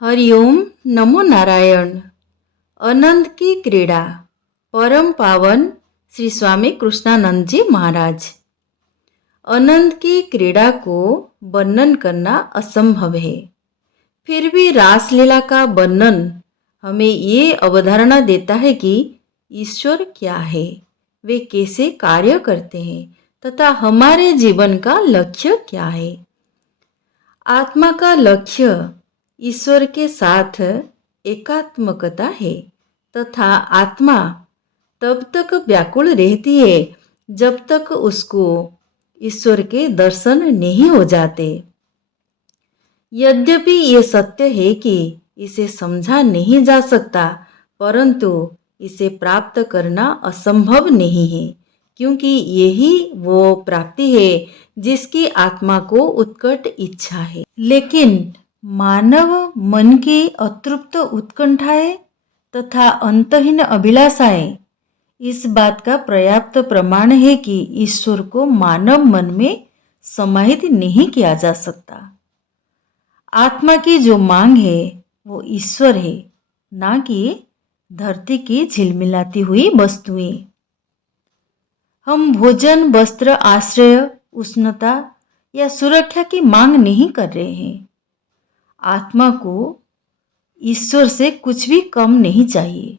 हरिओम नमो नारायण। अनंत की क्रीड़ा। परम पावन श्री स्वामी कृष्णानंद जी महाराज। अनंत की क्रीड़ा को वर्णन करना असंभव है, फिर भी रासलीला का वर्णन हमें ये अवधारणा देता है कि ईश्वर क्या है, वे कैसे कार्य करते हैं तथा हमारे जीवन का लक्ष्य क्या है। आत्मा का लक्ष्य ईश्वर के साथ एकात्मकता है तथा आत्मा तब तक व्याकुल रहती है जब तक उसको ईश्वर के दर्शन नहीं हो जाते। यद्यपि ये सत्य है कि इसे समझा नहीं जा सकता, परंतु इसे प्राप्त करना असंभव नहीं है, क्योंकि यही वो प्राप्ति है जिसकी आत्मा को उत्कट इच्छा है। लेकिन मानव मन की अतृप्त उत्कंठाएं तथा अंतहीन अभिलाषाएं इस बात का पर्याप्त प्रमाण है कि ईश्वर को मानव मन में समाहित नहीं किया जा सकता। आत्मा की जो मांग है वो ईश्वर है, ना कि धरती की झिलमिलाती हुई वस्तुएं। हम भोजन, वस्त्र, आश्रय, उष्णता या सुरक्षा की मांग नहीं कर रहे हैं। आत्मा को ईश्वर से कुछ भी कम नहीं चाहिए,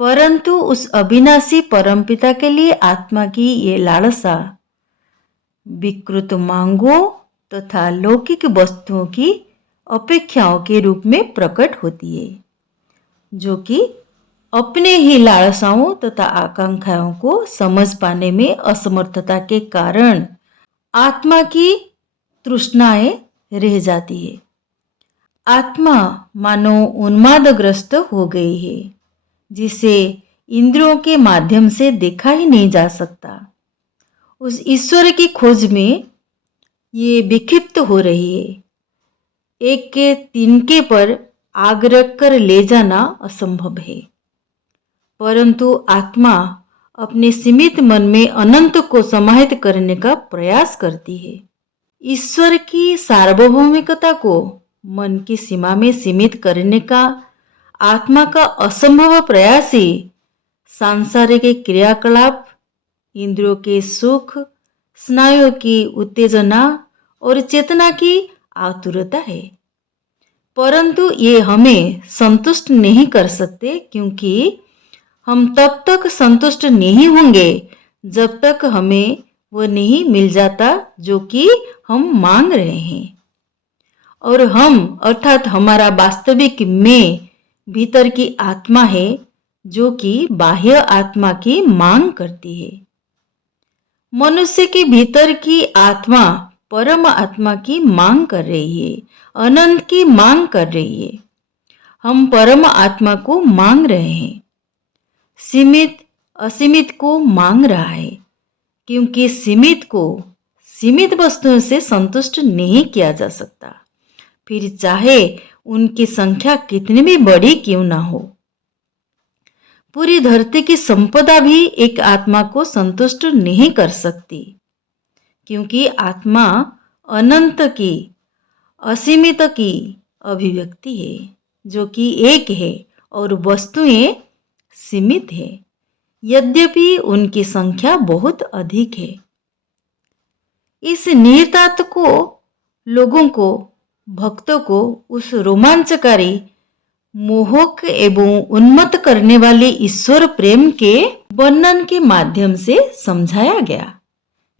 परंतु उस अविनाशी परमपिता के लिए आत्मा की ये लालसा विकृत मांगों तथा लौकिक वस्तुओं की अपेक्षाओं के रूप में प्रकट होती है, जो कि अपने ही लालसाओं तथा आकांक्षाओं को समझ पाने में असमर्थता के कारण आत्मा की तृष्णाएं रह जाती है। आत्मा मानो उन्मादग्रस्त हो गई है, जिसे इंद्रियों के माध्यम से देखा ही नहीं जा सकता। उस ईश्वर की खोज में ये विक्षिप्त हो रही है। एक के तिनके पर आग रख कर ले जाना असंभव है, परंतु आत्मा अपने सीमित मन में अनंत को समाहित करने का प्रयास करती है। ईश्वर की सार्वभौमिकता को मन की सीमा में सीमित करने का आत्मा का असंभव प्रयास ही सांसारिक क्रियाकलाप, इंद्रियों के सुख, स्नायुओं की उत्तेजना और चेतना की आतुरता है। परंतु ये हमें संतुष्ट नहीं कर सकते, क्योंकि हम तब तक संतुष्ट नहीं होंगे जब तक हमें वो नहीं मिल जाता जो कि हम मांग रहे हैं। और हम अर्थात हमारा वास्तविक मैं भीतर की आत्मा है, जो कि बाह्य आत्मा की मांग करती है। मनुष्य के भीतर की आत्मा परम आत्मा की मांग कर रही है, अनंत की मांग कर रही है। हम परम आत्मा को मांग रहे हैं, सीमित असीमित को मांग रहा है, क्योंकि सीमित को सीमित वस्तुओं से संतुष्ट नहीं किया जा सकता, फिर चाहे उनकी संख्या कितनी भी बड़ी क्यों ना हो। पूरी धरती की संपदा भी एक आत्मा को संतुष्ट नहीं कर सकती, क्योंकि आत्मा अनंत की, असीमित की अभिव्यक्ति है, जो कि एक है, और वस्तुएं सीमित है, यद्यपि उनकी संख्या बहुत अधिक है। इस निहितार्थ को लोगों को, भक्तों को उस रोमांचकारी, मोहक एवं उन्मत्त करने वाले ईश्वर प्रेम के वर्णन के माध्यम से समझाया गया,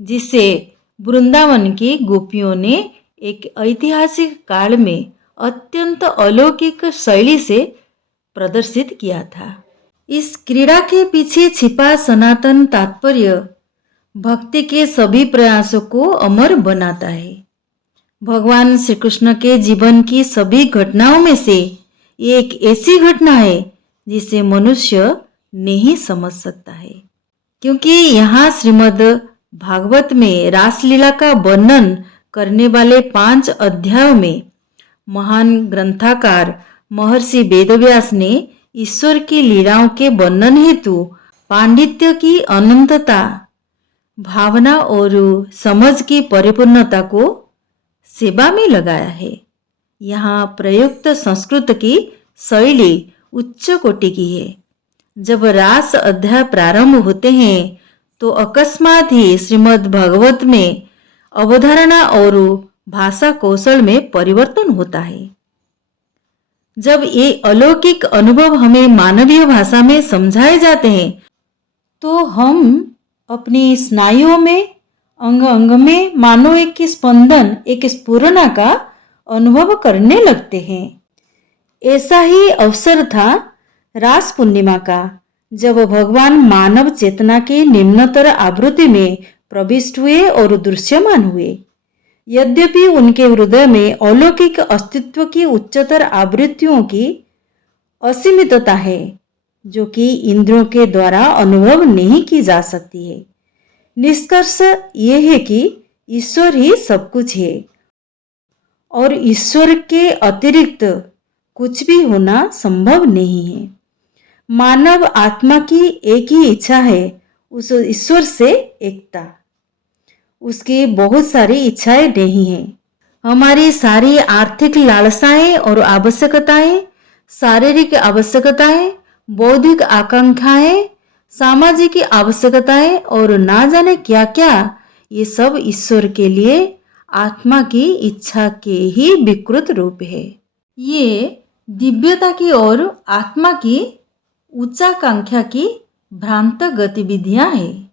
जिसे वृंदावन की गोपियों ने एक ऐतिहासिक काल में अत्यंत अलौकिक शैली से प्रदर्शित किया था। इस क्रीड़ा के पीछे छिपा सनातन तात्पर्य भक्ति के सभी प्रयासों को अमर बनाता है। भगवान श्री कृष्ण के जीवन की सभी घटनाओं में से एक ऐसी घटना है जिसे मनुष्य नहीं समझ सकता है, क्योंकि यहाँ श्रीमद् भागवत में रासलीला का वर्णन करने वाले 5 अध्यायों में महान ग्रंथकार महर्षि वेदव्यास ने ईश्वर की लीलाओं के वर्णन हेतु पांडित्य की अनंतता, भावना और समझ की परिपूर्णता को सेवा में लगाया है। यहाँ प्रयुक्त संस्कृत की शैली उच्च कोटि की है। जब रास अध्याय प्रारंभ होते हैं तो अकस्मात ही श्रीमद् भागवत में अवधारणा और भाषा कौशल में परिवर्तन होता है। जब ये अलौकिक अनुभव हमें मानवीय भाषा में समझाए जाते हैं तो हम अपनी स्नायुओं में अंग अंग में मानो एक स्पंदन, एक स्फुरना का अनुभव करने लगते हैं। ऐसा ही अवसर था रास पूर्णिमा का, जब भगवान मानव चेतना की निम्नतर आवृत्ति में प्रविष्ट हुए और दृश्यमान हुए। यद्यपि उनके हृदय में अलौकिक अस्तित्व की उच्चतर आवृत्तियों की असीमितता है, जो कि इंद्रियों के द्वारा अनुभव नहीं की जा सकती है। निष्कर्ष ये है कि ईश्वर ही सब कुछ है और ईश्वर के अतिरिक्त कुछ भी होना संभव नहीं है। मानव आत्मा की एक ही इच्छा है, उस ईश्वर से एकता। उसकी बहुत सारी इच्छाएं नहीं हैं। हमारी सारी आर्थिक लालसाएं और आवश्यकताएं, शारीरिक आवश्यकताएं, बौद्धिक आकांक्षाएं, सामाजिक आवश्यकताएं और ना जाने क्या क्या, ये सब ईश्वर के लिए आत्मा की इच्छा के ही विकृत रूप है। ये दिव्यता की और आत्मा की उच्चाकांक्षा की भ्रांत गतिविधियां हैं।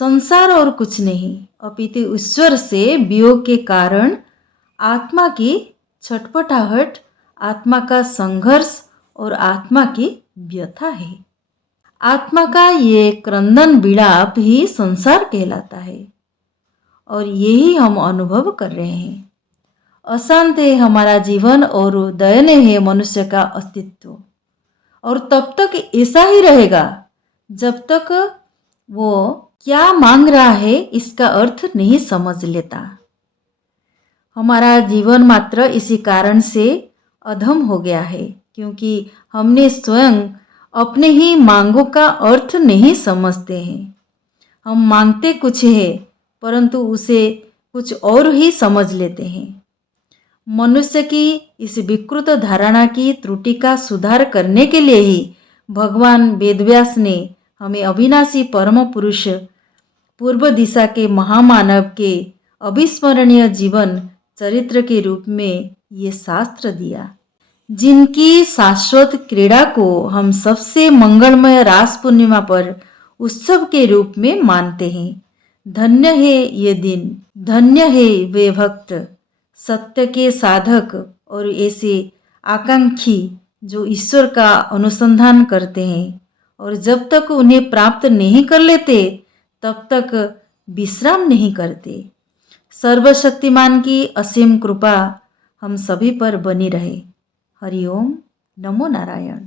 संसार और कुछ नहीं, अपितु ईश्वर से वियोग के कारण आत्मा की छटपटाहट, आत्मा का संघर्ष और आत्मा की व्यथा है। आत्मा का ये क्रंदन विलाप ही संसार कहलाता है और यही हम अनुभव कर रहे हैं। अशांत है हमारा जीवन और दयनीय है मनुष्य का अस्तित्व, और तब तक ऐसा ही रहेगा जब तक वो क्या मांग रहा है इसका अर्थ नहीं समझ लेता। हमारा जीवन मात्र इसी कारण से अधम हो गया है, क्योंकि हमने स्वयं अपने ही मांगों का अर्थ नहीं समझते हैं। हम मांगते कुछ है परंतु उसे कुछ और ही समझ लेते हैं। मनुष्य की इस विकृत धारणा की त्रुटि का सुधार करने के लिए ही भगवान वेदव्यास ने हमें अविनाशी परम पुरुष, पूर्व दिशा के महामानव के अविस्मरणीय जीवन चरित्र के रूप में ये शास्त्र दिया, जिनकी शाश्वत क्रीड़ा को हम सबसे मंगलमय रास पूर्णिमा पर उत्सव के रूप में मानते हैं। धन्य है ये दिन, धन्य है वे भक्त, सत्य के साधक और ऐसे आकांक्षी जो ईश्वर का अनुसंधान करते हैं और जब तक उन्हें प्राप्त नहीं कर लेते तब तक विश्राम नहीं करते। सर्वशक्तिमान की असीम कृपा हम सभी पर बनी रहे। हरि ओम, नमो नारायण।